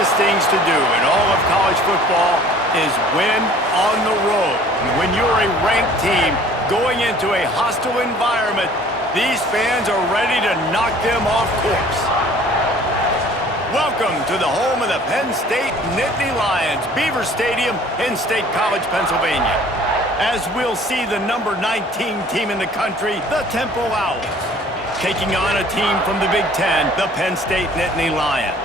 toughest things to do in all of college football is win on the road. When you're a ranked team going into a hostile environment, these fans are ready to knock them off course. Welcome to the home of the Penn State Nittany Lions, Beaver Stadium in State College, Pennsylvania. As we'll see the number 19 team in the country, the Temple Owls, taking on a team from the Big Ten, the Penn State Nittany Lions.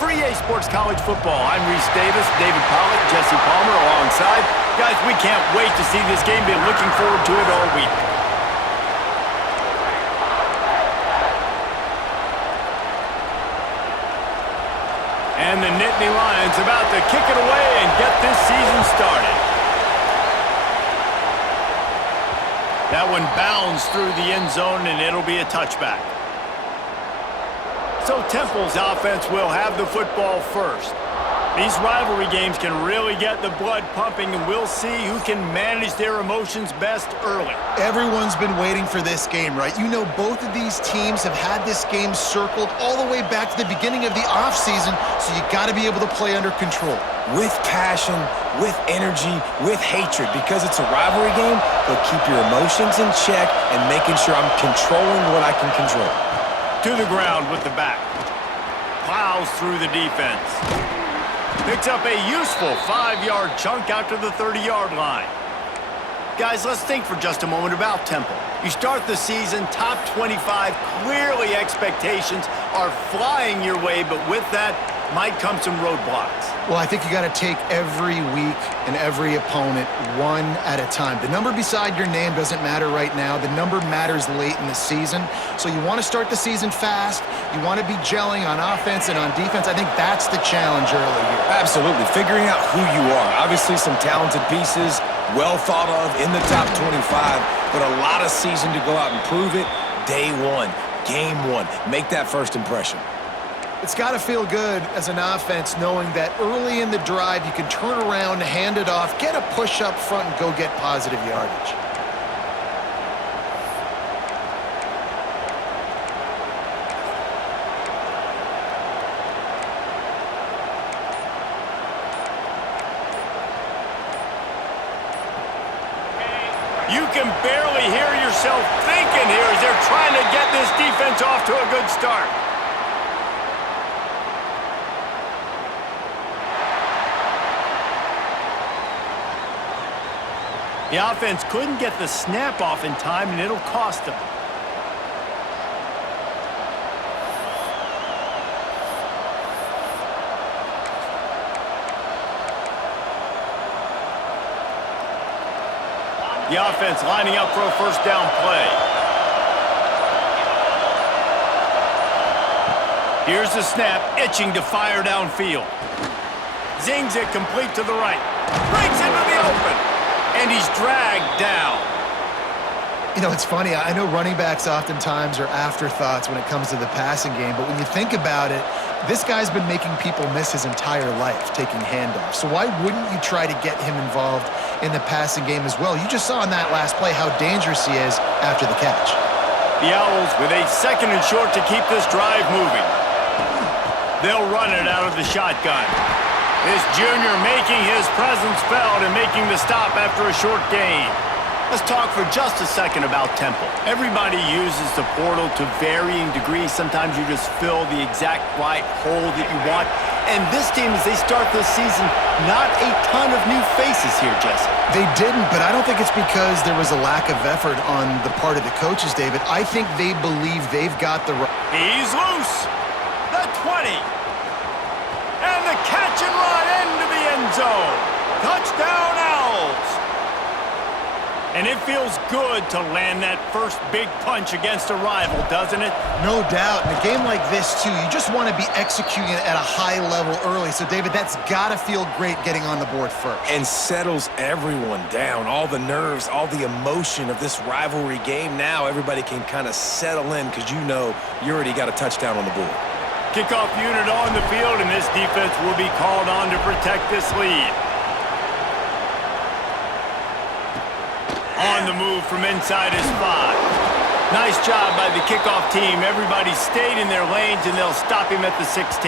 For EA Sports College Football, I'm Reese Davis, David Pollack, Jesse Palmer alongside. Guys, we can't wait to see this game. Been looking forward to it all week. And the Nittany Lions about to kick it away and get this season started. That one bounds through the end zone, and it'll be a touchback. So Temple's offense will have the football first. These rivalry games can really get the blood pumping, and we'll see who can manage their emotions best early. Everyone's been waiting for this game, right? You know, both of these teams have had this game circled all the way back to the beginning of the offseason, so you got to be able to play under control. With passion, with energy, with hatred, because it's a rivalry game, but keep your emotions in check and making sure I'm controlling what I can control. To the ground with the back. Plows through the defense. Picks up a useful 5-yard chunk out to the 30-yard line. Guys, let's think for just a moment about Temple. You start the season top 25. Clearly expectations are flying your way, but with that might come some roadblocks. Well, I think you got to take every week and every opponent one at a time. The number beside your name doesn't matter right now. The number matters late in the season. So you want to start the season fast. You want to be gelling on offense and on defense. I think that's the challenge early here. Absolutely. Figuring out who you are. Obviously some talented pieces, well thought of in the top 25, but a lot of season to go out and prove it. Day one, game one. Make that first impression. It's got to feel good as an offense knowing that early in the drive you can turn around, hand it off, get a push up front, and go get positive yardage. You can barely hear yourself thinking here as they're trying to get this defense off to a good start. The offense couldn't get the snap off in time, and it'll cost them. The offense lining up for a first down play. Here's the snap, itching to fire downfield. Zings it complete to the right. Breaks into the open. And he's dragged down. You know, it's funny. I know running backs oftentimes are afterthoughts when it comes to the passing game, but when you think about it, this guy's been making people miss his entire life taking handoffs. So why wouldn't you try to get him involved in the passing game as well? You just saw in that last play how dangerous he is after the catch. The Owls with a 2nd and short to keep this drive moving. They'll run it out of the shotgun. This junior making his presence felt and making the stop after a short gain. Let's talk for just a second about Temple. Everybody uses the portal to varying degrees. Sometimes you just fill the exact right hole that you want. And this team, as they start this season, not a ton of new faces here, Jesse. They didn't, but I don't think it's because there was a lack of effort on the part of the coaches, David. I think they believe they've got the right. He's loose. The 20. And the catch and run into the end zone. Touchdown, Owls. And it feels good to land that first big punch against a rival, doesn't it? No doubt. In a game like this, too, you just want to be executing at a high level early. So, David, that's got to feel great getting on the board first. And settles everyone down. All the nerves, all the emotion of this rivalry game. Now everybody can kind of settle in because you know you already got a touchdown on the board. Kickoff unit on the field, and this defense will be called on to protect this lead. On the move from inside his 5. Nice job by the kickoff team. Everybody stayed in their lanes, and they'll stop him at the 16.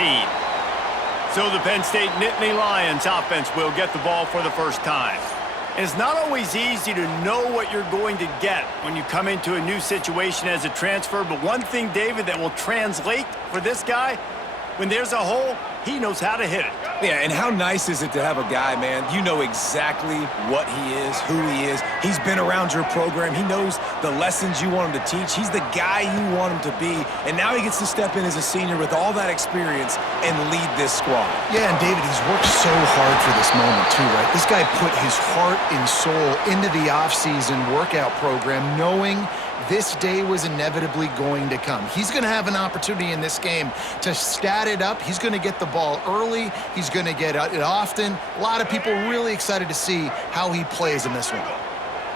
So the Penn State Nittany Lions offense will get the ball for the first time. And it's not always easy to know what you're going to get when you come into a new situation as a transfer. But one thing, David, that will translate for this guy, when there's a hole, he knows how to hit it. Yeah, and how nice is it to have a guy, man, you know exactly what he is, who he is. He's been around your program. He knows the lessons you want him to teach. He's the guy you want him to be. And now he gets to step in as a senior with all that experience and lead this squad. Yeah, and David, he's worked so hard for this moment too, right? This guy put his heart and soul into the offseason workout program knowing this day was inevitably going to come. He's going to have an opportunity in this game to stat it up. He's going to get the ball early. He's going to get it often. A lot of people really excited to see how he plays in this one.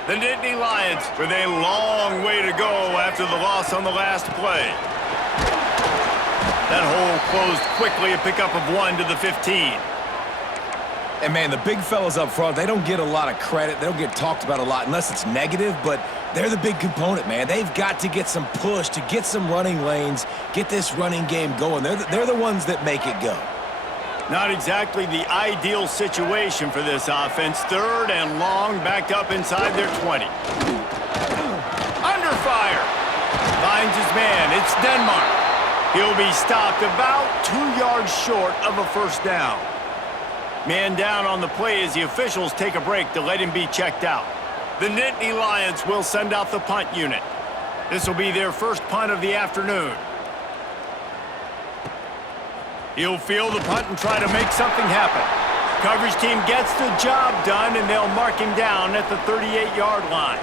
The Nittany Lions with a long way to go after the loss on the last play. That hole closed quickly, a pickup of 1 to the 15. And, man, the big fellas up front, they don't get a lot of credit. They don't get talked about a lot unless it's negative, but they're the big component, man. They've got to get some push, to get some running lanes, get this running game going. They're the ones that make it go. Not exactly the ideal situation for this offense. 3rd and long, backed up inside their 20. Under fire. Finds his man. It's Denmark. He'll be stopped about 2 yards short of a first down. Man down on the play as the officials take a break to let him be checked out. The Nittany Lions will send out the punt unit. This will be their first punt of the afternoon. He'll field the punt and try to make something happen. Coverage team gets the job done, and they'll mark him down at the 38-yard line.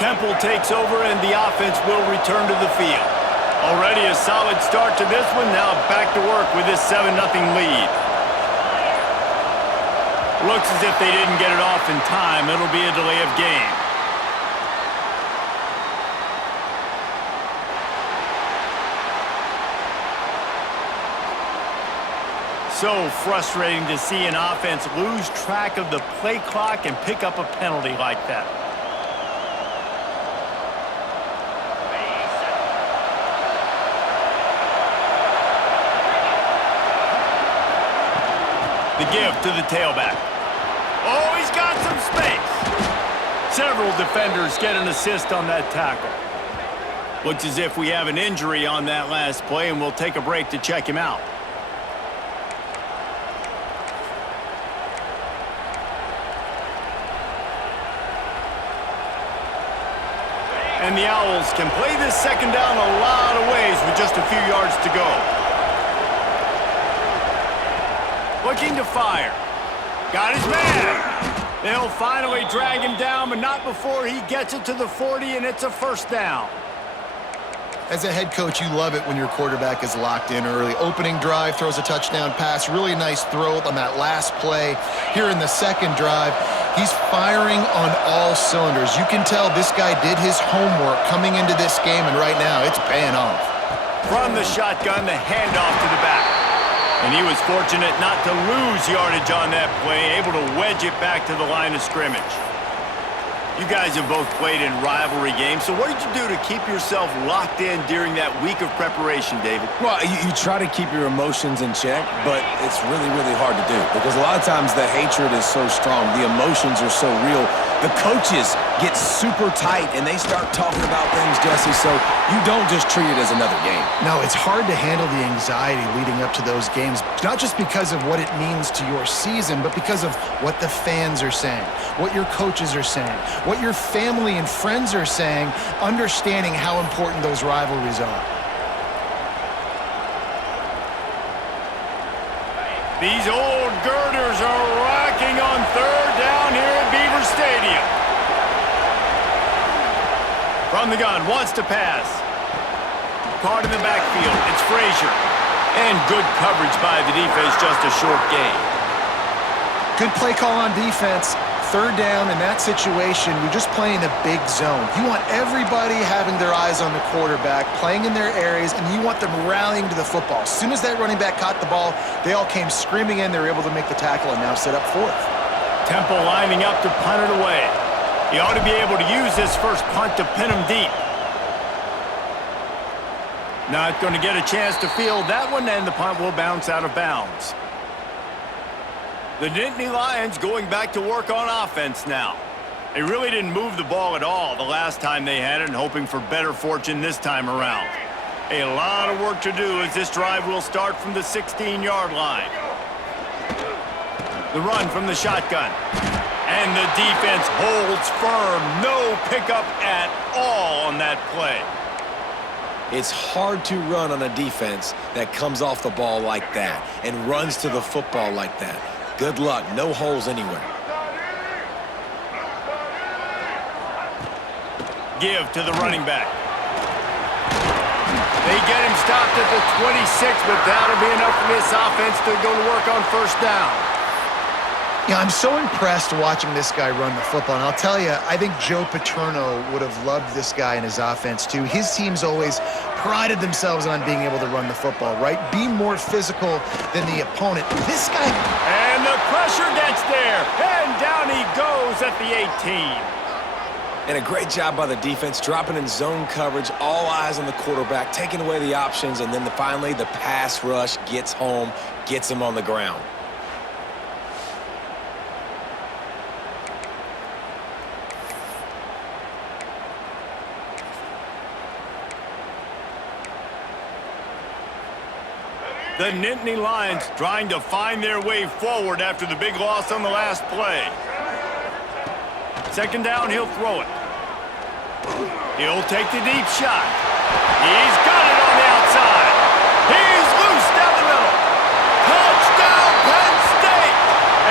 Temple takes over, and the offense will return to the field. Already a solid start to this one. Now back to work with this 7-0 lead. Looks as if they didn't get it off in time. It'll be a delay of game. So frustrating to see an offense lose track of the play clock and pick up a penalty like that. The give to the tailback. Oh, he's got some space. Several defenders get an assist on that tackle. Looks as if we have an injury on that last play, and we'll take a break to check him out. And the Owls can play this second down a lot of ways with just a few yards to go. Looking to fire. Got his man. They'll finally drag him down, but not before he gets it to the 40, and it's a first down. As a head coach, you love it when your quarterback is locked in early. Opening drive, throws a touchdown pass. Really nice throw on that last play. Here in the second drive, he's firing on all cylinders. You can tell this guy did his homework coming into this game, and right now it's paying off. From the shotgun, the handoff to the back. And he was fortunate not to lose yardage on that play, able to wedge it back to the line of scrimmage. You guys have both played in rivalry games, so what did you do to keep yourself locked in during that week of preparation, David? Well, you try to keep your emotions in check, but it's really, really hard to do because a lot of times the hatred is so strong. The emotions are so real. The coaches get super tight, and they start talking about things, Jesse, so you don't just treat it as another game. No, it's hard to handle the anxiety leading up to those games, not just because of what it means to your season, but because of what the fans are saying, what your coaches are saying, what your family and friends are saying, understanding how important those rivalries are. These old girders are rocking on third down here at Beaver Stadium. From the gun, wants to pass. Caught in the backfield, it's Frazier. And good coverage by the defense, just a short gain. Good play call on defense. Third down in that situation, you're just playing a big zone. You want everybody having their eyes on the quarterback, playing in their areas, and you want them rallying to the football. As soon as that running back caught the ball, they all came screaming in. They were able to make the tackle and now set up fourth. Temple lining up to punt it away. He ought to be able to use this first punt to pin him deep. Not going to get a chance to field that one, and the punt will bounce out of bounds. The Nittany Lions going back to work on offense now. They really didn't move the ball at all the last time they had it, and hoping for better fortune this time around. A lot of work to do as this drive will start from the 16-yard line. The run from the shotgun. And the defense holds firm. No pickup at all on that play. It's hard to run on a defense that comes off the ball like that and runs to the football like that. Good luck. No holes anywhere. Give to the running back. They get him stopped at the 26, but that'll be enough for this offense to go to work on first down. Yeah, I'm so impressed watching this guy run the football. And I'll tell you, I think Joe Paterno would have loved this guy in his offense, too. His teams always prided themselves on being able to run the football, right? Be more physical than the opponent. This guy... And the pressure gets there. And down he goes at the 18. And a great job by the defense, dropping in zone coverage, all eyes on the quarterback, taking away the options, and then finally the pass rush gets home, gets him on the ground. The Nittany Lions trying to find their way forward after the big loss on the last play. Second down, he'll throw it. He'll take the deep shot. He's got it on the outside. He's loose down the middle. Touchdown, Penn State!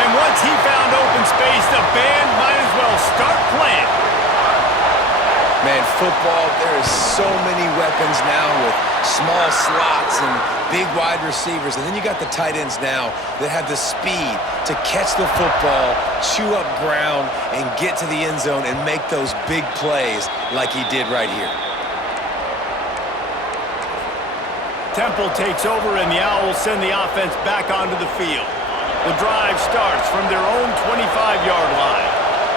And once he found open space, the band might as well start playing. Man, football, there is so many weapons now with small slots and big wide receivers. And then you got the tight ends now that have the speed to catch the football, chew up ground, and get to the end zone and make those big plays like he did right here. Temple takes over, and the Owls send the offense back onto the field. The drive starts from their own 25-yard line.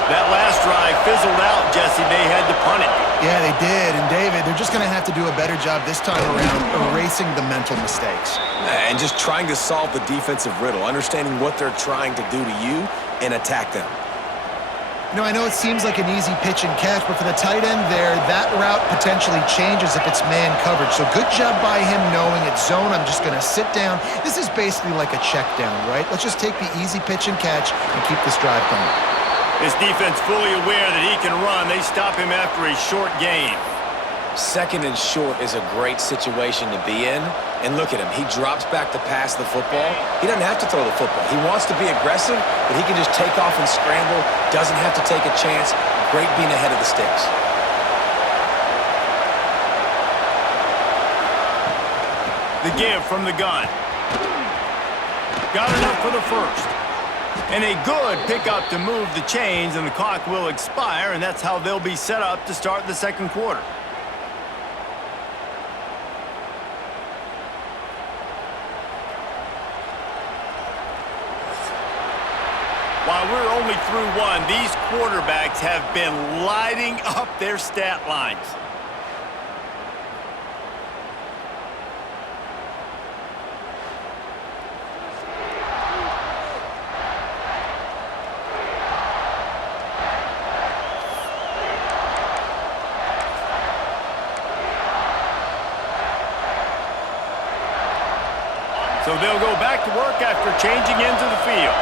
That last drive fizzled out, Jesse. They had to punt it. Yeah, they did. And, David, they're just going to have to do a better job this time around erasing the mental mistakes. And just trying to solve the defensive riddle, understanding what they're trying to do to you and attack them. You know, I know it seems like an easy pitch and catch, but for the tight end there, that route potentially changes if it's man coverage. So good job by him knowing it's zone. I'm just going to sit down. This is basically like a check down, right? Let's just take the easy pitch and catch and keep this drive going. His defense fully aware that he can run. They stop him after a short gain. Second and short is a great situation to be in. And look at him. He drops back to pass the football. He doesn't have to throw the football. He wants to be aggressive, but he can just take off and scramble. Doesn't have to take a chance. Great being ahead of the sticks. The give from the gun. Got enough for the first. And a good pickup to move the chains, and the clock will expire, and that's how they'll be set up to start the second quarter. While we're only through one, these quarterbacks have been lighting up their stat lines. So they'll go back to work after changing into the field.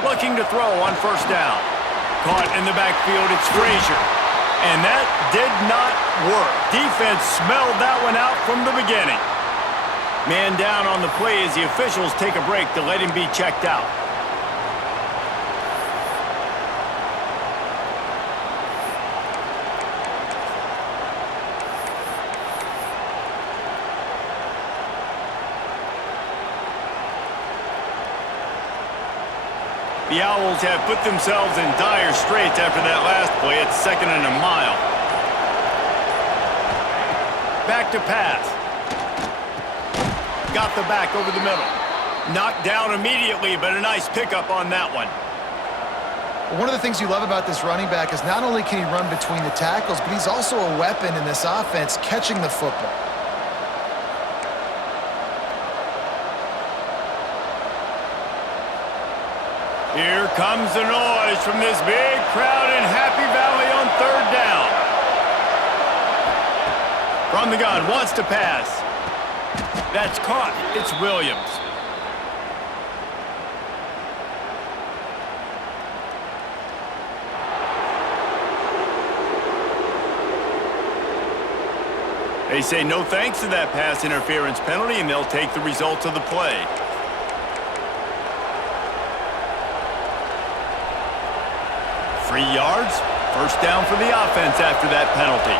Looking to throw on first down. Caught in the backfield, it's Frazier. And that did not work. Defense smelled that one out from the beginning. Man down on the play as the officials take a break to let him be checked out. The Owls have put themselves in dire straits after that last play. It's 2nd and a mile. Back to pass. Got the back over the middle. Knocked down immediately, but a nice pickup on that one. One of the things you love about this running back is not only can he run between the tackles, but he's also a weapon in this offense catching the football. Here comes the noise from this big crowd in Happy Valley on third down. From the gun, wants to pass. That's caught. It's Williams. They say no thanks to that pass interference penalty, and they'll take the results of the play. Free yards, first down for the offense after that penalty.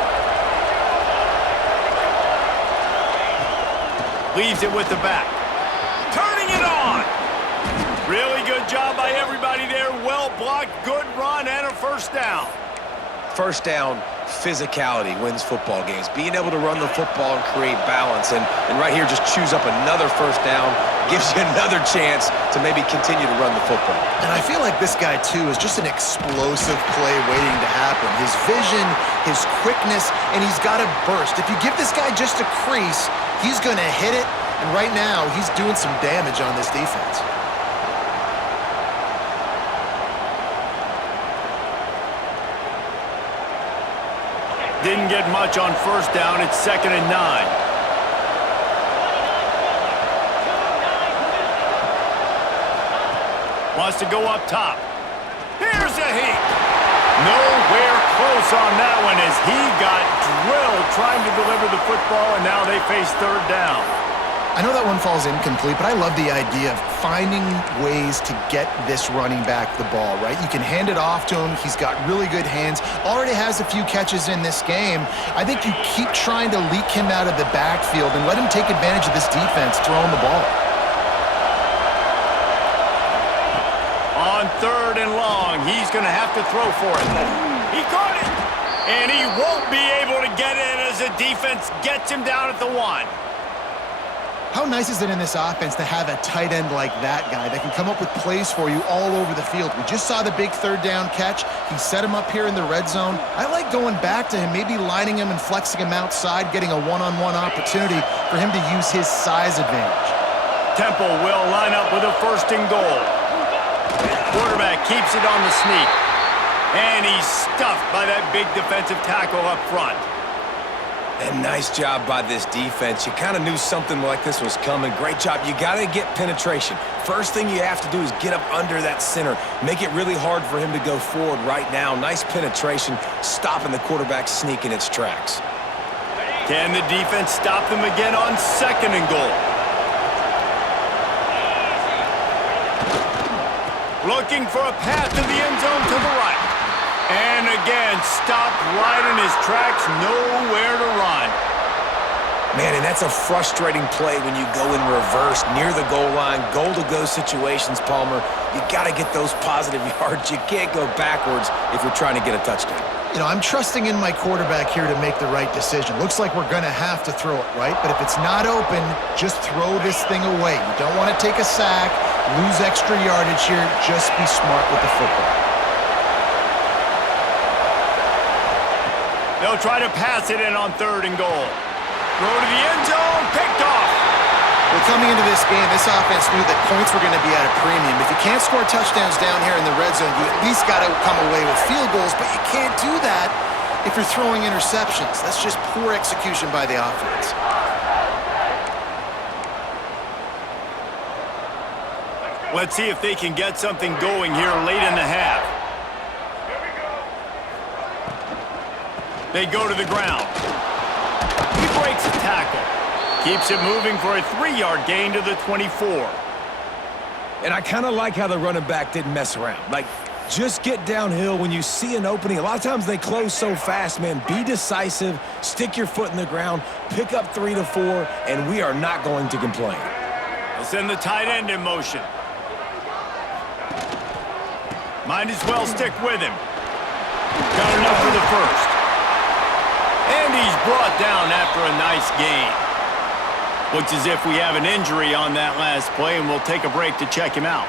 Leaves it with the back. Turning it on! Really good job by everybody there. Well blocked, good run, and a first down. First down, physicality wins football games. Being able to run the football and create balance. And right here, just choose up another first down, gives you another chance to maybe continue to run the football. And I feel like this guy, too, is just an explosive play waiting to happen. His vision, his quickness, and he's got a burst. If you give this guy just a crease, he's going to hit it. And right now, he's doing some damage on this defense. Didn't get much on first down. It's 2nd and 9. Wants to go up top. Here's a heat. Nowhere close on that one as he got drilled trying to deliver the football, and now they face third down. I know that one falls incomplete, but I love the idea of finding ways to get this running back the ball, right? You can hand it off to him. He's got really good hands. Already has a few catches in this game. I think you keep trying to leak him out of the backfield and let him take advantage of this defense throwing the ball. On 3rd and long, he's going to have to throw for it. He caught it, and he won't be able to get it as the defense gets him down at the 1. How nice is it in this offense to have a tight end like that guy that can come up with plays for you all over the field? We just saw the big third down catch. He set him up here in the red zone. I like going back to him, maybe lining him and flexing him outside, getting a one-on-one opportunity for him to use his size advantage. Temple will line up with a 1st and goal. Quarterback keeps it on the sneak. And he's stuffed by that big defensive tackle up front. And nice job by this defense. You kind of knew something like this was coming. Great job. You got to get penetration. First thing you have to do is get up under that center. Make it really hard for him to go forward right now. Nice penetration, stopping the quarterback sneak in its tracks. Can the defense stop them again on 2nd and goal? Looking for a path to the end zone to the right. And again, stopped right in his tracks, nowhere to run. Man, and that's a frustrating play when you go in reverse near the goal line, goal-to-go situations, Palmer. You got to get those positive yards. You can't go backwards if you're trying to get a touchdown. You know, I'm trusting in my quarterback here to make the right decision. Looks like we're going to have to throw it, right? But if it's not open, just throw this thing away. You don't want to take a sack, lose extra yardage here. Just be smart with the football. They'll try to pass it in on 3rd and goal. Throw to the end zone, picked off. Well, coming into this game, this offense knew that points were going to be at a premium. If you can't score touchdowns down here in the red zone, you at least got to come away with field goals, but you can't do that if you're throwing interceptions. That's just poor execution by the offense. Let's see if they can get something going here late in the half. They go to the ground. He breaks a tackle. Keeps it moving for a 3-yard gain to the 24. And I kind of like how the running back didn't mess around. Like, just get downhill when you see an opening. A lot of times they close so fast, man. Be decisive, stick your foot in the ground, pick up 3 to 4, and we are not going to complain. They'll send the tight end in motion. Might as well stick with him. Got enough for the first. And he's brought down after a nice gain. Looks as if we have an injury on that last play, and we'll take a break to check him out.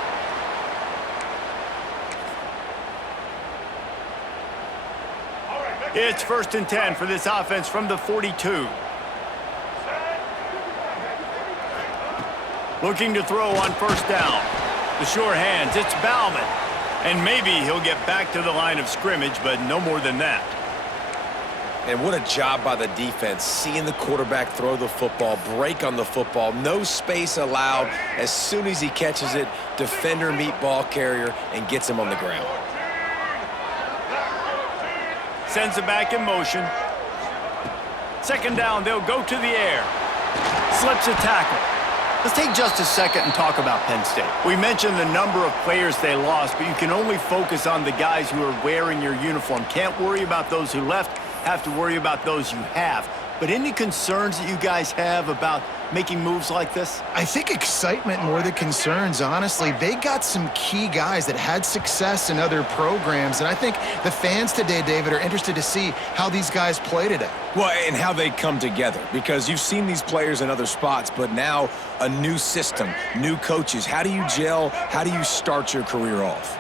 It's 1st and 10 for this offense from the 42. Looking to throw on 1st down. The sure hands, it's Bauman. And maybe he'll get back to the line of scrimmage, but no more than that. And what a job by the defense, seeing the quarterback throw the football, break on the football, no space allowed. As soon as he catches it, defender meet ball carrier and gets him on the ground. Sends it back in motion. 2nd down, they'll go to the air. Slips a tackle. Let's take just a second and talk about Penn State. We mentioned the number of players they lost, but you can only focus on the guys who are wearing your uniform. Can't worry about those who left, have to worry about those you have. But any concerns that you guys have about making moves like this? I think excitement more than concerns, honestly. They got some key guys that had success in other programs, and I think the fans today, David, are interested to see how these guys play today. Well, and how they come together, because you've seen these players in other spots, but now a new system, new coaches. How do you gel? How do you start your career off?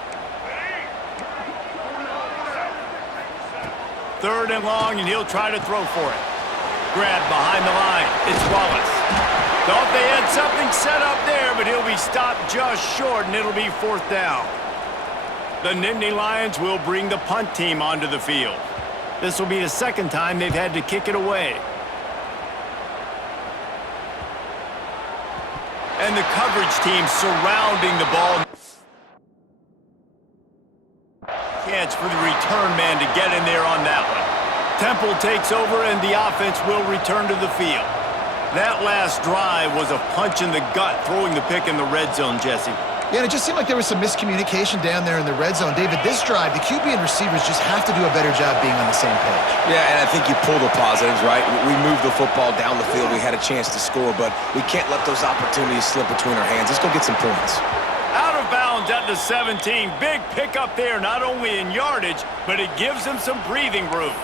3rd and long, and he'll try to throw for it. Grab behind the line. It's Wallace. Thought they had something set up there, but he'll be stopped just short, and it'll be 4th down. The Nittany Lions will bring the punt team onto the field. This will be the 2nd time they've had to kick it away. And the coverage team surrounding the ball. Chance for the return man to get in there on that one. Temple takes over, and the offense will return to the field. That last drive was a punch in the gut, throwing the pick in the red zone, Jesse. Yeah, and it just seemed like there was some miscommunication down there in the red zone. David, this drive, the QB and receivers just have to do a better job being on the same page. Yeah, and I think you pull the positives, right? We moved the football down the field. We had a chance to score, but we can't let those opportunities slip between our hands. Let's go get some points. Out of bounds at the 17. Big pickup there, not only in yardage, but it gives him some breathing room.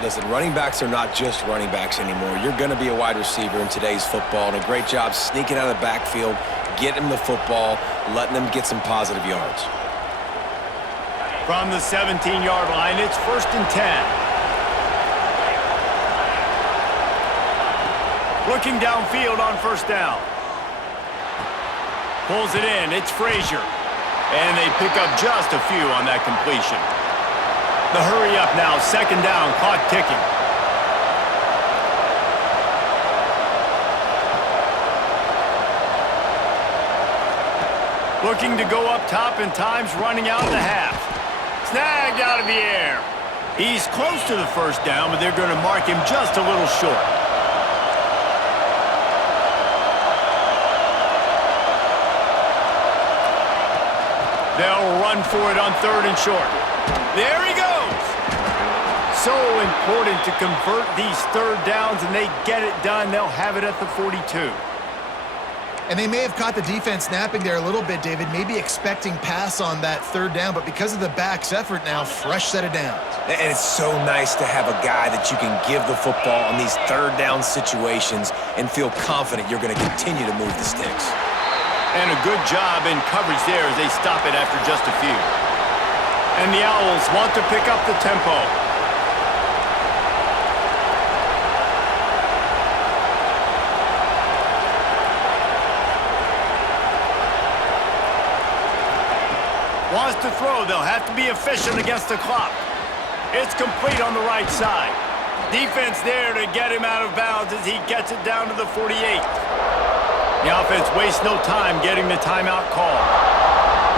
Listen, running backs are not just running backs anymore. You're going to be a wide receiver in today's football, and a great job sneaking out of the backfield, getting them the football, letting them get some positive yards. From the 17-yard line, it's 1st and 10. Looking downfield on 1st down. Pulls it in, it's Frazier. And they pick up just a few on that completion. The hurry up now, 2nd down, clock ticking. Looking to go up top, and time's running out of the half. Snagged out of the air. He's close to the 1st down, but they're going to mark him just a little short. They'll run for it on 3rd and short. There he goes. So important to convert these 3rd downs, and they get it done. They'll have it at the 42. And they may have caught the defense snapping there a little bit, David, maybe expecting pass on that 3rd down, but because of the back's effort now, fresh set of downs. And it's so nice to have a guy that you can give the football on these 3rd down situations and feel confident you're going to continue to move the sticks. And a good job in coverage there as they stop it after just a few. And the Owls want to pick up the tempo. Wants to throw. They'll have to be efficient against the clock. It's complete on the right side. Defense there to get him out of bounds as he gets it down to the 48. The offense wastes no time getting the timeout call.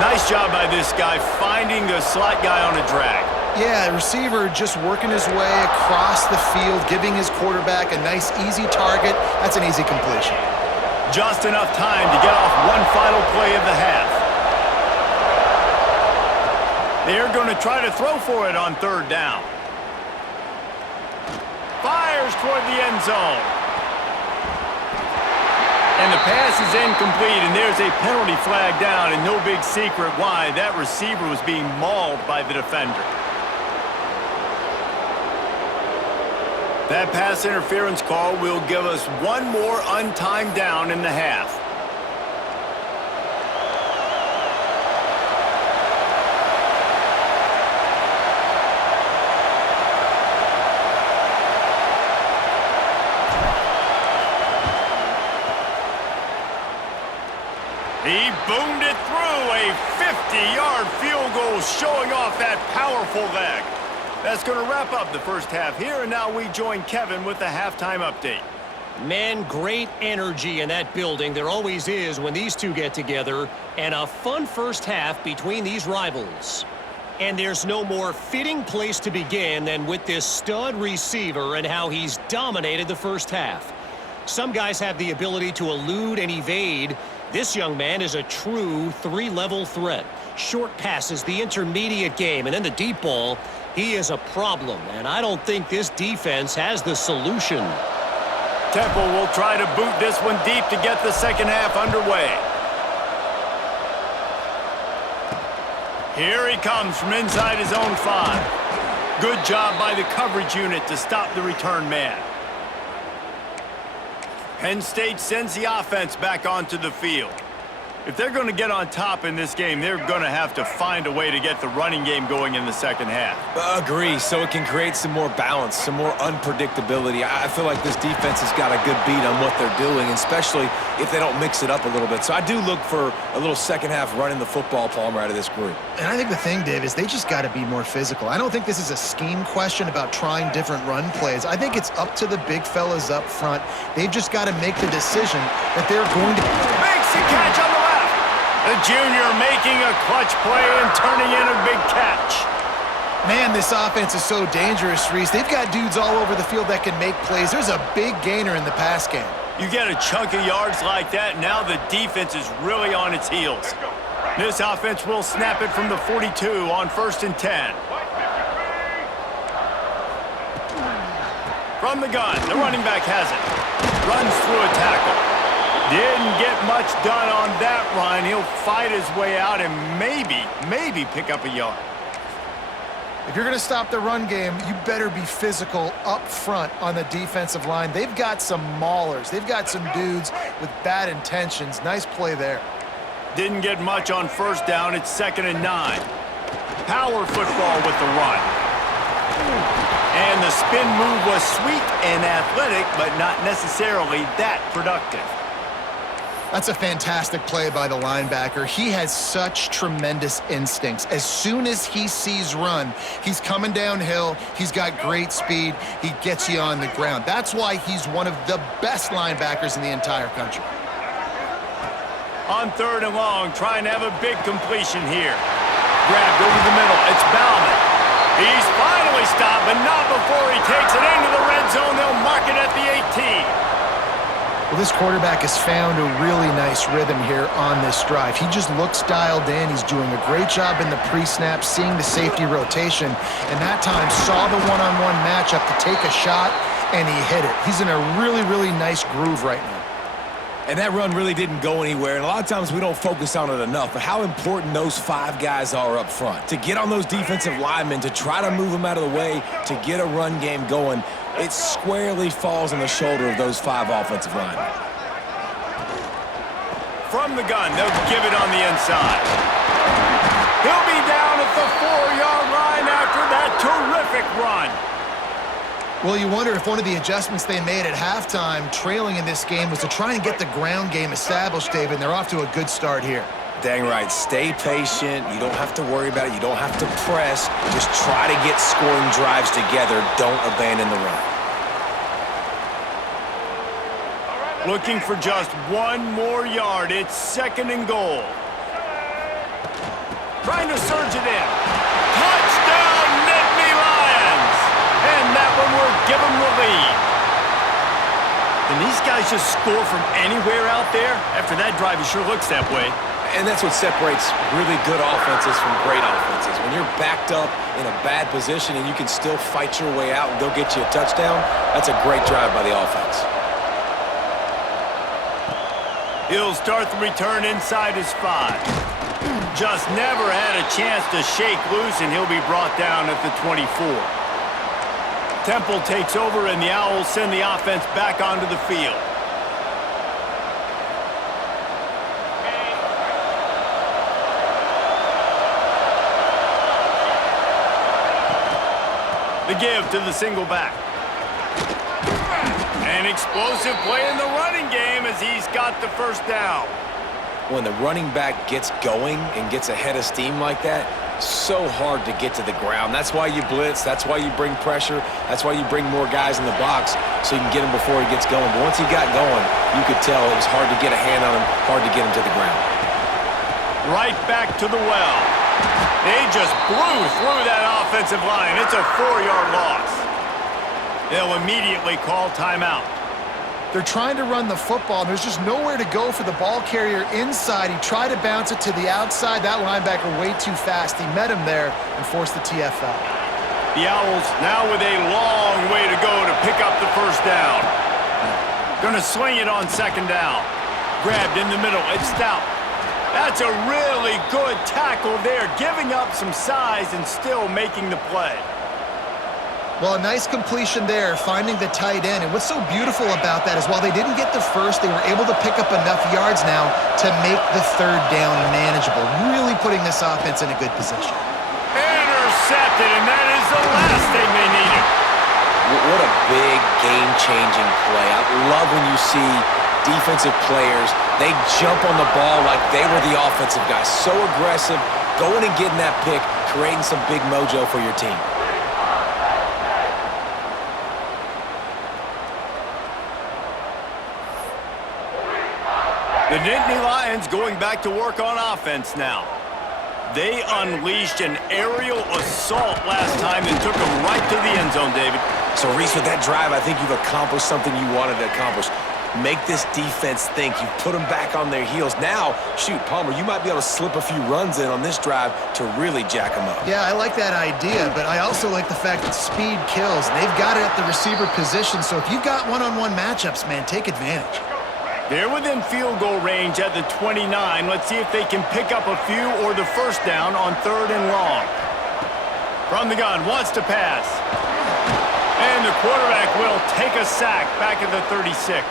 Nice job by this guy finding the slot guy on a drag. Yeah, receiver just working his way across the field, giving his quarterback a nice, easy target. That's an easy completion. Just enough time to get off one final play of the half. They're going to try to throw for it on 3rd down. Fires toward the end zone. And the pass is incomplete, and there's a penalty flag down, and no big secret why. That receiver was being mauled by the defender. That pass interference call will give us one more untimed down in the half. He boomed it through, a 50-yard field goal showing off that powerful leg. That's going to wrap up the first half here, and now we join Kevin with the halftime update. Man, great energy in that building. There always is when these two get together, and a fun first half between these rivals. And there's no more fitting place to begin than with this stud receiver and how he's dominated the first half. Some guys have the ability to elude and evade. This young man is a true three-level threat. Short passes, the intermediate game, and then the deep ball. He is a problem, and I don't think this defense has the solution. Temple will try to boot this one deep to get the second half underway. Here he comes from inside his own 5. Good job by the coverage unit to stop the return man. Penn State sends the offense back onto the field. If they're going to get on top in this game, they're going to have to find a way to get the running game going in the second half. Agree, so it can create some more balance, some more unpredictability. I feel like this defense has got a good beat on what they're doing, especially if they don't mix it up a little bit. So I do look for a little second half running the football, Palmer, out of this group. And I think the thing, Dave, is they just got to be more physical. I don't think this is a scheme question about trying different run plays. I think it's up to the big fellas up front. They've just got to make the decision that they're going to... Makes the catch on the left. The junior making a clutch play and turning in a big catch. Man, this offense is so dangerous, Reese. They've got dudes all over the field that can make plays. There's a big gainer in the pass game. You get a chunk of yards like that, now the defense is really on its heels. This offense will snap it from the 42 on 1st and 10. From the gun, the running back has it. Runs through a tackle. Didn't get much done on that run. He'll fight his way out and maybe pick up a yard. If you're going to stop the run game, you better be physical up front on the defensive line. They've got some maulers. They've got some dudes with bad intentions. Nice play there. Didn't get much on first down. It's 2nd and 9. Power football with the run. And the spin move was sweet and athletic, but not necessarily that productive. That's a fantastic play by the linebacker. He has such tremendous instincts. As soon as he sees run, he's coming downhill. He's got great speed. He gets you on the ground. That's why he's one of the best linebackers in the entire country. On 3rd and long, trying to have a big completion here. Grabbed over the middle. It's Bauman. He's finally stopped, but not before he takes it into the red zone. They'll mark it at the 18. Well, this quarterback has found a really nice rhythm here on this drive. He just looks dialed in. He's doing a great job in the pre-snap, seeing the safety rotation, and that time saw the one-on-one matchup to take a shot, and he hit it. He's in a really, really nice groove right now. And that run really didn't go anywhere, and a lot of times we don't focus on it enough, but how important those 5 guys are up front. To get on those defensive linemen, to try to move them out of the way, to get a run game going, it squarely falls on the shoulder of those 5 offensive linemen. From the gun, they'll give it on the inside. He'll be down at the 4-yard line after that terrific run. Well, you wonder if one of the adjustments they made at halftime, trailing in this game, was to try and get the ground game established, David, and they're off to a good start here. Dang right. Stay patient. You don't have to worry about it. You don't have to press. Just try to get scoring drives together. Don't abandon the run. Looking for just one more yard. It's 2nd and goal. Trying to surge it in. Touchdown, Nittany Lions! And that one will give them the lead. Can these guys just score from anywhere out there? After that drive, it sure looks that way. And that's what separates really good offenses from great offenses. When you're backed up in a bad position and you can still fight your way out and go get you a touchdown, that's a great drive by the offense. He'll start the return inside his 5. Just never had a chance to shake loose, and he'll be brought down at the 24. Temple takes over, and the Owls send the offense back onto the field. The give to the single back. An explosive play in the running game as he's got the first down. When the running back gets going and gets ahead of steam like that, so hard to get to the ground. That's why you blitz. That's why you bring pressure. That's why you bring more guys in the box so you can get him before he gets going. But once he got going, you could tell it was hard to get a hand on him, hard to get him to the ground. Right back to the well. They just blew through that offensive line. It's a 4-yard loss. They'll immediately call timeout. They're trying to run the football, and there's just nowhere to go for the ball carrier inside. He tried to bounce it to the outside. That linebacker way too fast. He met him there and forced the TFL. The Owls now with a long way to go to pick up the first down. Going to swing it on second down. Grabbed in the middle. It's Stout. That's a really good tackle there, giving up some size and still making the play. Well, a nice completion there, finding the tight end. And what's so beautiful about that is while they didn't get the first, they were able to pick up enough yards now to make the third down manageable, really putting this offense in a good position. Intercepted, and that is the last thing they needed. What a big game-changing play. I love when you see defensive players, they jump on the ball like they were the offensive guys. So aggressive, going and getting that pick, creating some big mojo for your team. The Nittany Lions going back to work on offense now. They unleashed an aerial assault last time and took them right to the end zone, David. So, Reese, with that drive, I think you've accomplished something you wanted to accomplish. Make this defense think. You put them back on their heels. Now, shoot, Palmer, you might be able to slip a few runs in on this drive to really jack them up. Yeah, I like that idea, but I also like the fact that speed kills. They've got it at the receiver position, so if you've got one-on-one matchups, man, take advantage. They're within field goal range at the 29. Let's see if they can pick up a few or the first down on 3rd and long. From the gun, wants to pass. And the quarterback will take a sack back at the 36.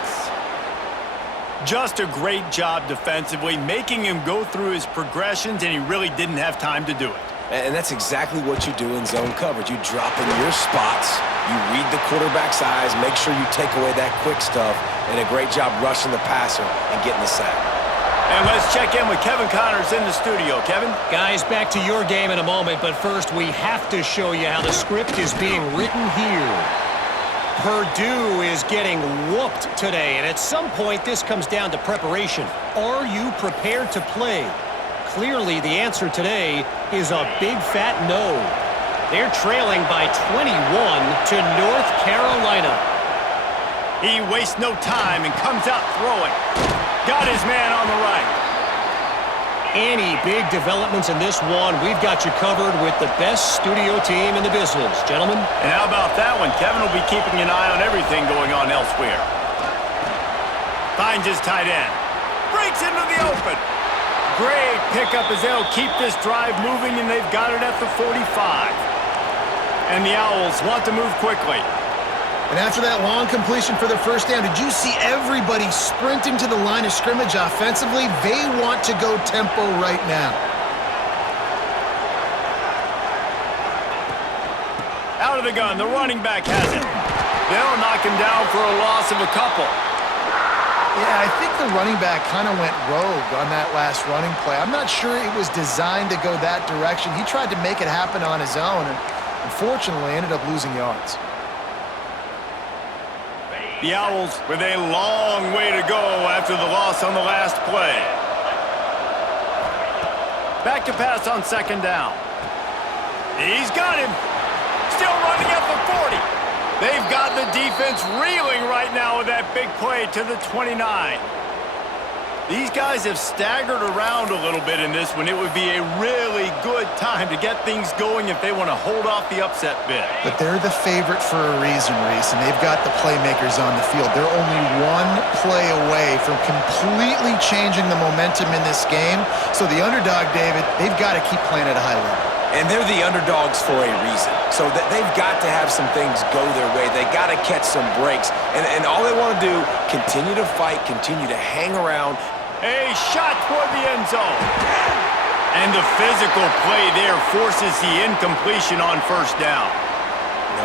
Just a great job defensively, making him go through his progressions, and he really didn't have time to do it. And that's exactly what you do in zone coverage. You drop in your spots, you read the quarterback's eyes, make sure you take away that quick stuff, and a great job rushing the passer and getting the sack. And let's check in with Kevin Connors in the studio. Kevin? Guys, back to your game in a moment, but first we have to show you how the script is being written here. Purdue is getting whooped today, and at some point this comes down to preparation. Are you prepared to play? Clearly, the answer today is a big fat no. They're trailing by 21 to North Carolina. He wastes no time and comes out throwing. Got his man on the right. Any big developments in this one, we've got you covered with the best studio team in the business, gentlemen. And how about that one? Kevin will be keeping an eye on everything going on elsewhere. Finds his tight end. Breaks into the open. Great pickup as they'll keep this drive moving, and they've got it at the 45. And the Owls want to move quickly. And after that long completion for the first down, did you see everybody sprinting to the line of scrimmage offensively? They want to go tempo right now. Out of the gun, the running back has it. They'll knock him down for a loss of a couple. Yeah, I think the running back kind of went rogue on that last running play. I'm not sure it was designed to go that direction. He tried to make it happen on his own, and unfortunately ended up losing yards. The Owls with a long way to go after the loss on the last play. Back to pass on second down. He's got him. Still running at the 40. They've got the defense reeling right now with that big play to the 29. These guys have staggered around a little bit in this one. It would be a really good time to get things going if they want to hold off the upset bid. But they're the favorite for a reason, Reese, and they've got the playmakers on the field. They're only one play away from completely changing the momentum in this game. So the underdog, David, they've got to keep playing at a high level. And they're the underdogs for a reason. So they've got to have some things go their way. They got to catch some breaks. And all they want to do, continue to fight, continue to hang around. A shot toward the end zone. And the physical play there forces the incompletion on first down.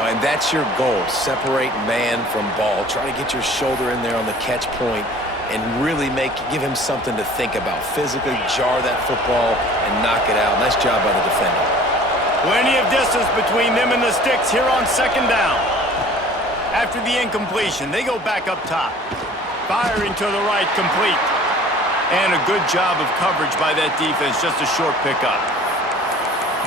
And that's your goal. Separate man from ball. Try to get your shoulder in there on the catch point and really give him something to think about. Physically jar that football and knock it out. Nice job by the defender. Plenty of distance between them and the sticks here on second down. After the incompletion, they go back up top. Firing to the right, complete. And a good job of coverage by that defense, just a short pickup.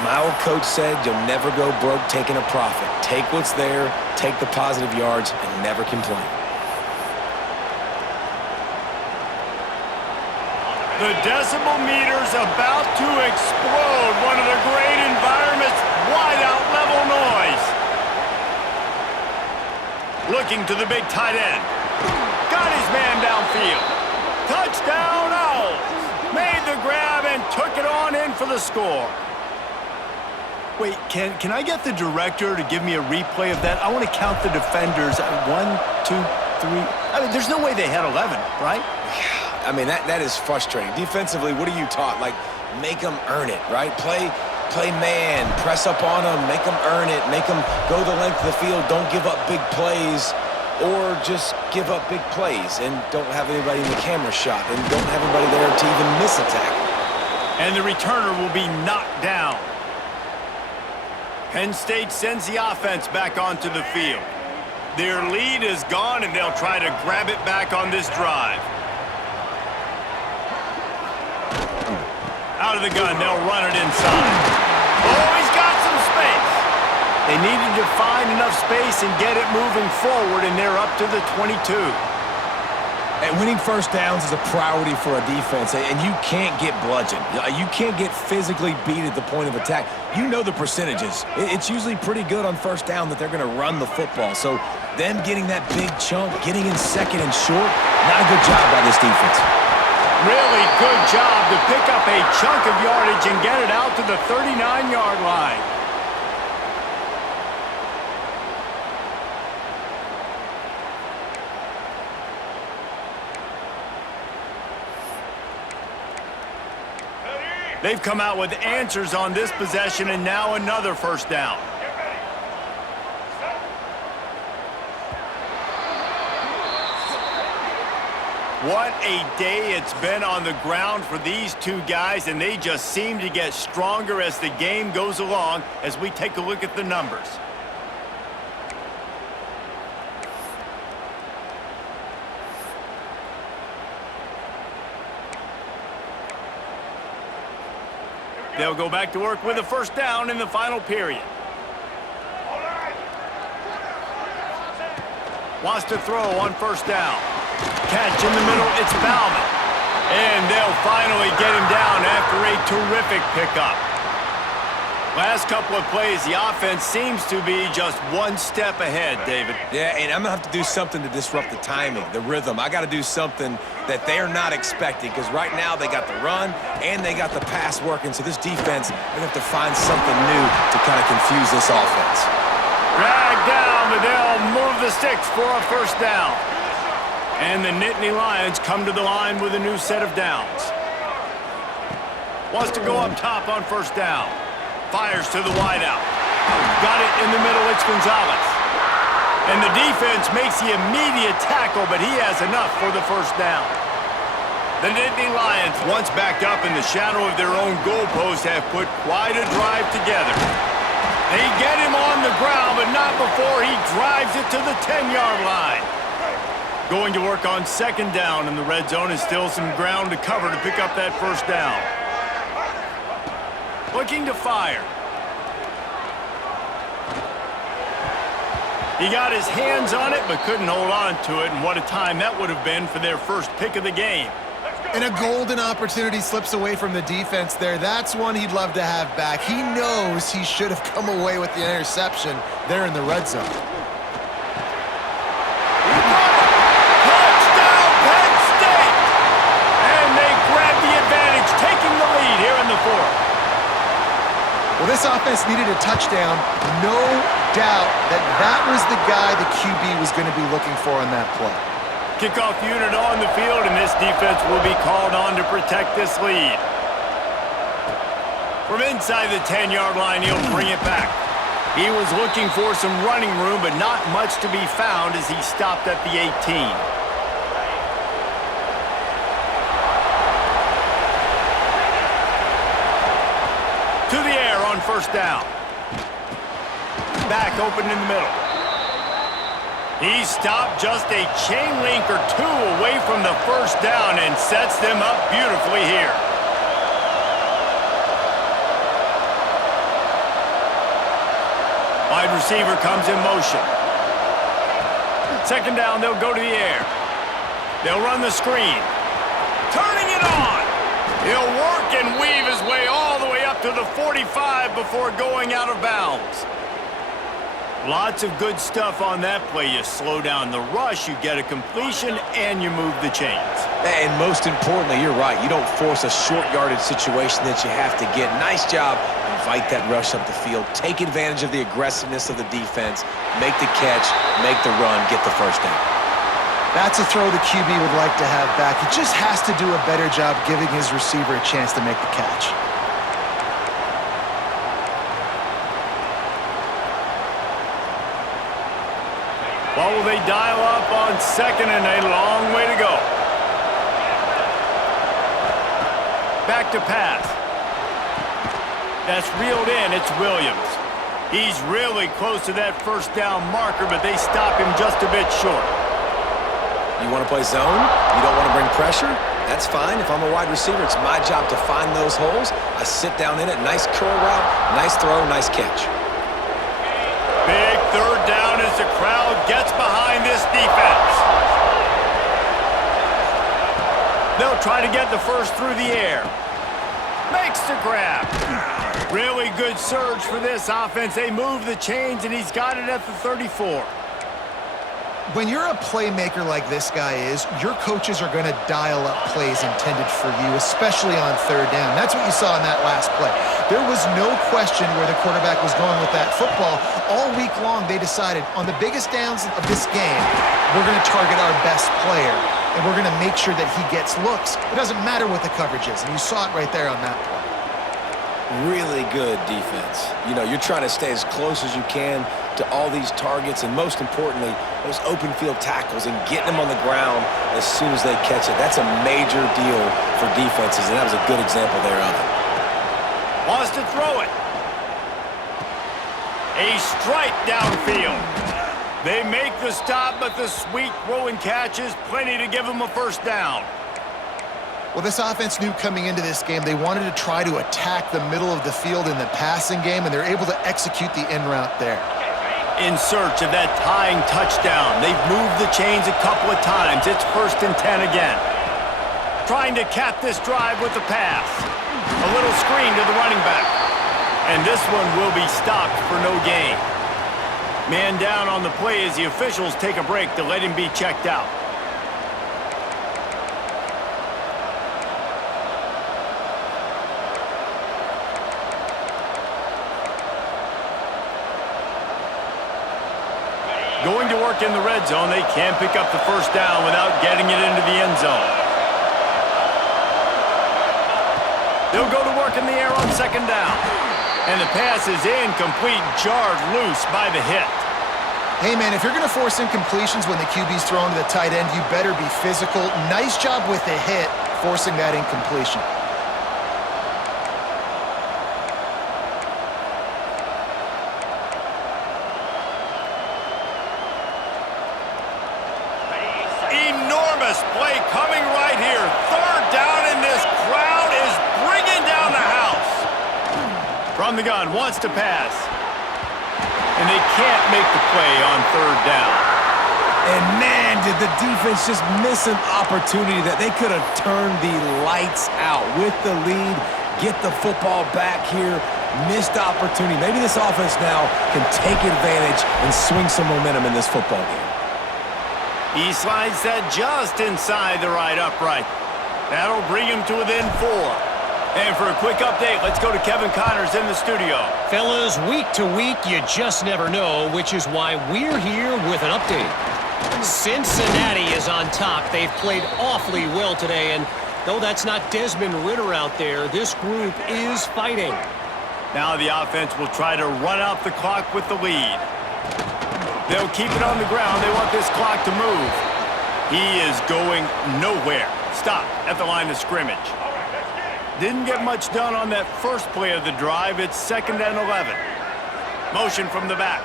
My old coach said you'll never go broke taking a profit. Take what's there, take the positive yards, and never complain. The decibel meter's about to explode. One of the great environments, wide-out level noise. Looking to the big tight end. Got his man downfield. Touchdown Owls. Made the grab and took it on in for the score. Wait, can I get the director to give me a replay of that? I want to count the defenders. 1, 2, 3. I mean, there's no way they had 11, right? I mean, that is frustrating. Defensively, what are you taught? Like, make them earn it, right? Play man, press up on them, make them earn it, make them go the length of the field, don't give up big plays, or just give up big plays and don't have anybody in the camera shot and don't have anybody there to even miss a tackle. And the returner will be knocked down. Penn State sends the offense back onto the field. Their lead is gone, and they'll try to grab it back on this drive. Out of the gun, they'll run it inside. Oh, he's got some space. They needed to find enough space and get it moving forward, and they're up to the 22. And winning first downs is a priority for a defense, and you can't get bludgeoned. You can't get physically beat at the point of attack. You know the percentages. It's usually pretty good on first down that they're going to run the football. So them getting that big chunk, getting in second and short, not a good job by this defense. Really good job to pick up a chunk of yardage and get it out to the 39-yard line. They've come out with answers on this possession, and now another first down. What a day it's been on the ground for these two guys, and they just seem to get stronger as the game goes along as we take a look at the numbers. They'll go back to work with a first down in the final period. Wants to throw on first down. Catch in the middle, it's Bauman. And they'll finally get him down after a terrific pickup. Last couple of plays, the offense seems to be just one step ahead, David. Yeah, and I'm going to have to do something to disrupt the timing, the rhythm. I got to do something that they're not expecting, because right now they got the run and they got the pass working. So this defense, they're going to have to find something new to kind of confuse this offense. Drag down, but they'll move the sticks for a first down. And the Nittany Lions come to the line with a new set of downs. Wants to go up top on first down. Fires to the wideout. Got it in the middle, it's Gonzalez. And the defense makes the immediate tackle, but he has enough for the first down. The Nittany Lions, once backed up in the shadow of their own goalpost, have put quite a drive together. They get him on the ground, but not before he drives it to the 10-yard line. Going to work on second down, and the red zone is still some ground to cover to pick up that first down. Looking to fire. He got his hands on it, but couldn't hold on to it, and what a time that would have been for their first pick of the game. And a golden opportunity slips away from the defense there. That's one he'd love to have back. He knows he should have come away with the interception there in the red zone. Touchdown, Penn State! And they grab the advantage, taking the lead here in the fourth. Well, Well, this offense needed a touchdown. No doubt that was the guy the QB was going to be looking for on that play. Kickoff unit on the field, and this defense will be called on to protect this lead. From inside the 10-yard line, he'll bring it back. He was looking for some running room, but not much to be found as he stopped at the 18. To the air on first down. Back open in the middle. He stopped just a chain link or two away from the first down and sets them up beautifully here. Wide receiver comes in motion. Second down, they'll go to the air. They'll run the screen. Turning it on. He'll work and weave his way all the way up to the 45 before going out of bounds. Lots of good stuff on that play. You slow down the rush, you get a completion, and you move the chains. And most importantly, you're right. You don't force a short yardage situation that you have to get. Nice job. Invite that rush up the field. Take advantage of the aggressiveness of the defense. Make the catch, make the run, get the first down. That's a throw the QB would like to have back. He just has to do a better job giving his receiver a chance to make the catch. What will they dial up on second and a long way to go? Back to pass. That's reeled in. It's Williams. He's really close to that first down marker, but they stop him just a bit short. You want to play zone? You don't want to bring pressure? That's fine. If I'm a wide receiver, it's my job to find those holes. I sit down in it. Nice curl route, nice throw, nice catch. Big third down as the crowd gets behind this defense. They'll try to get the first through the air. Makes the grab. Really good surge for this offense. They move the chains, and he's got it at the 34. When you're a playmaker like this guy is, your coaches are going to dial up plays intended for you, especially on third down. That's what you saw in that last play. There was no question where the quarterback was going with that football. All week long, they decided on the biggest downs of this game, we're going to target our best player, and we're going to make sure that he gets looks. It doesn't matter what the coverage is, and you saw it right there on that play. Really good defense. You know, you're trying to stay as close as you can to all these targets, and most importantly, those open field tackles and getting them on the ground as soon as they catch it. That's a major deal for defenses, and that was a good example there of it. Wants to throw it. A strike downfield. They make the stop, but the sweet throw and catch is plenty to give them a first down. Well, this offense knew coming into this game they wanted to try to attack the middle of the field in the passing game, and they're able to execute the in route there. In search of that tying touchdown. They've moved the chains a couple of times. It's 1st and 10 again. Trying to cap this drive with the pass. A little screen to the running back. And this one will be stopped for no gain. Man down on the play as the officials take a break to let him be checked out. Going to work in the red zone, they can't pick up the first down without getting it into the end zone. They'll go to work in the air on second down. And the pass is incomplete, jarred loose by the hit. Hey, man, if you're going to force incompletions when the QB's thrown to the tight end, you better be physical. Nice job with the hit, forcing that incompletion. Enormous play coming right here. Third down, and this crowd is bringing down the house. From the gun, wants to pass. And they can't make the play on third down. And man, did the defense just miss an opportunity that they could have turned the lights out with the lead, get the football back here. Missed opportunity. Maybe this offense now can take advantage and swing some momentum in this football game. He slides that just inside the right upright. That'll bring him to within 4. And for a quick update, let's go to Kevin Connors in the studio. Fellas, week to week, you just never know, which is why we're here with an update. Cincinnati is on top. They've played awfully well today, and though that's not Desmond Ridder out there, this group is fighting. Now the offense will try to run out the clock with the lead. They'll keep it on the ground. They want this clock to move. He is going nowhere. Stop at the line of scrimmage. Didn't get much done on that first play of the drive. It's 2nd and 11. Motion from the back.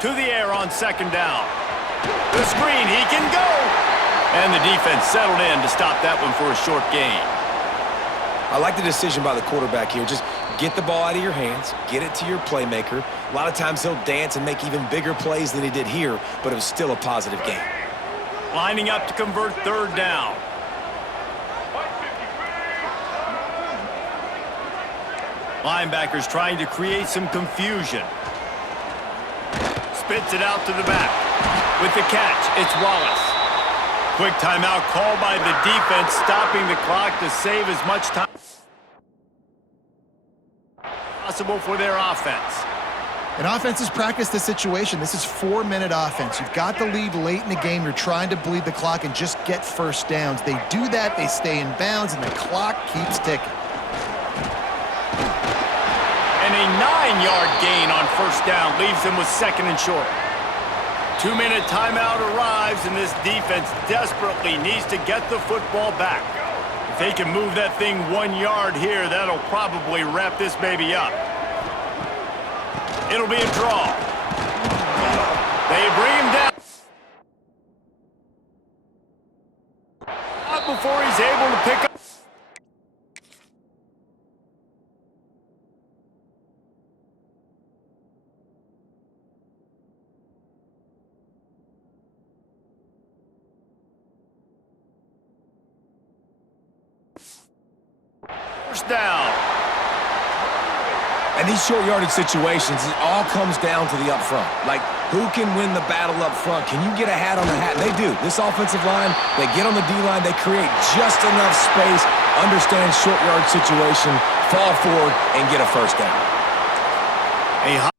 To the air on 2nd down. The screen, he can go! And the defense settled in to stop that one for a short gain. I like the decision by the quarterback here. Just get the ball out of your hands, get it to your playmaker. A lot of times he'll dance and make even bigger plays than he did here, but it was still a positive game. Lining up to convert 3rd down. Linebackers trying to create some confusion. Spits it out to the back. With the catch, it's Wallace. Quick timeout called by the defense, stopping the clock to save as much time possible for their offense. And offenses practice this situation. This is 4-minute offense. You've got the lead late in the game. You're trying to bleed the clock and just get first downs. They do that, they stay in bounds, and the clock keeps ticking. And a 9-yard gain on 1st down leaves them with 2nd and short. 2-minute timeout arrives, and this defense desperately needs to get the football back. If they can move that thing 1 yard here, that'll probably wrap this baby up. It'll be a draw. They bring him down. Before he's able to pick up. First down. And these short yardage situations, it all comes down to the up front. Like, who can win the battle up front? Can you get a hat on the hat? They do. This offensive line, they get on the D-line, they create just enough space, understand short yard situation, fall forward, and get a 1st down. A